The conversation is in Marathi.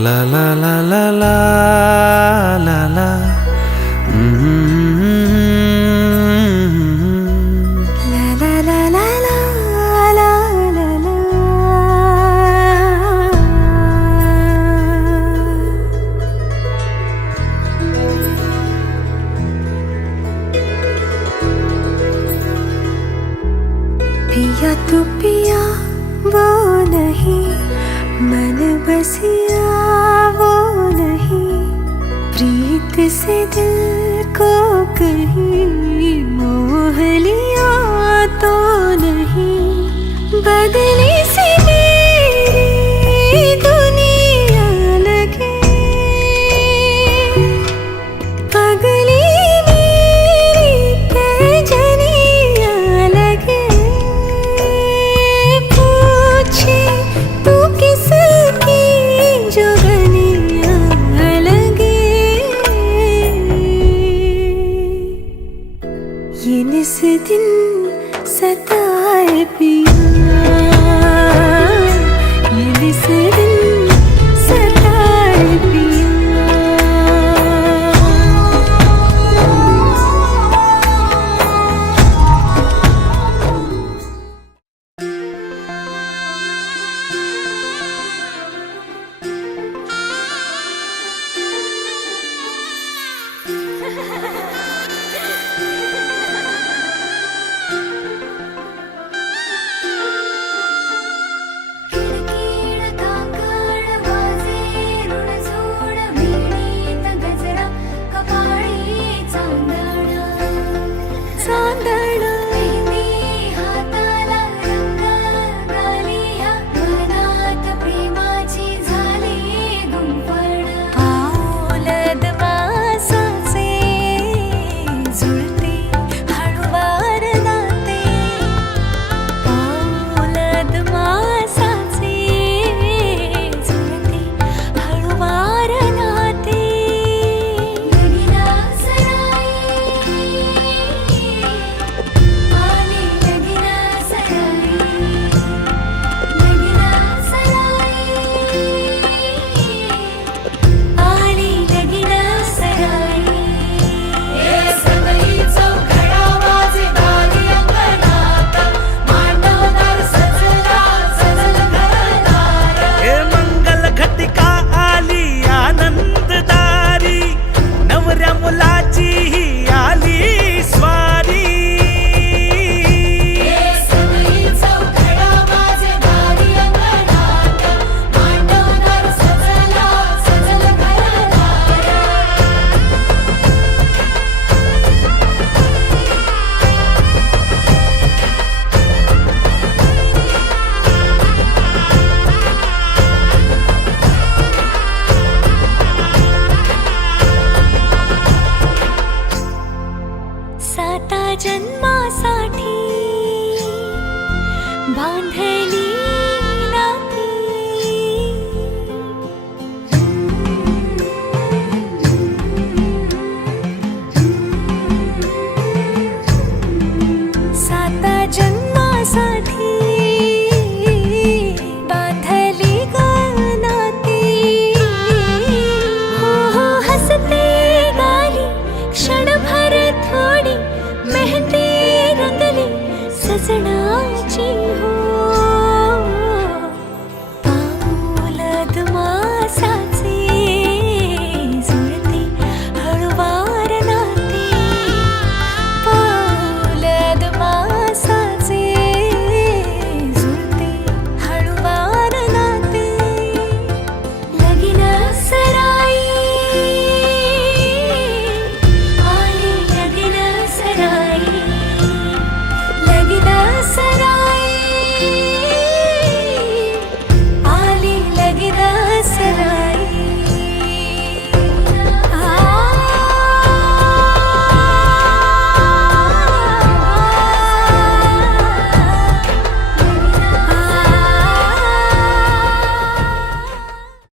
La la la la la la la. La la la la la la la la. पिया तू पिया वो नहीं, मन बसिया वो नहीं, प्रीत से दिल को कहीं मोह लिया तो नहीं। बदली सी मेरी दुनिया लगे, पगली मेरी पैजनिया लगे। पूछे तू किसकी जुगनिया लगे, ये निस दिन सताए पिया, ये निस दिन सताए पिया। जन्मासाठी बांधली